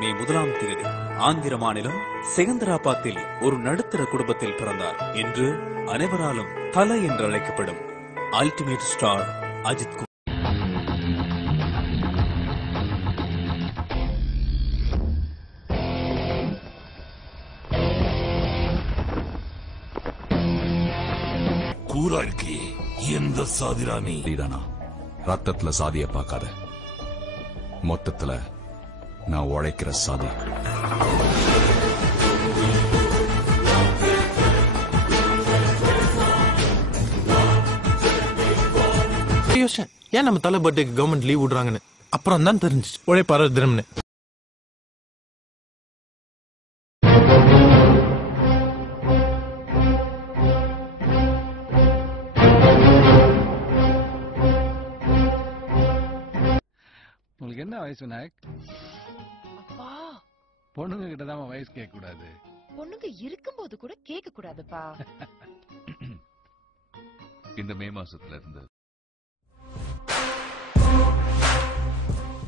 மே 1 ஆந்திர மாநிலம் செகந்தராபாத்தில் ஒரு நடுத்தர குடும்பத்தில் பிறந்தார். இன்று அனைவராலும் தல என்று அழைக்கப்படும் அல்டிமேட் ஸ்டார் அஜித் குமார். கூரா இருக்கே, எந்த சாதிரானி ரத்தத்துல சாதிய பார்க்காத, மொத்தத்துல நான் உழைக்கிற சாதி. ஏன் நம்ம தலை பர்த்டேக்கு கவர்மெண்ட் லீவ் விடுறாங்கன்னு அப்புறம் தான் தெரிஞ்சிச்சு உழைப்பாளர் தினம்னு. உங்களுக்கு என்ன வயசு விநாயக்? அப்பா, பொண்ணுங்க கிட்ட தான் வயசு கேட்க கூடாது. பொண்ணுங்க இருக்கும்போது கூட கேட்க கூடாதுப்பா. இந்த மே மாசத்துல இருந்து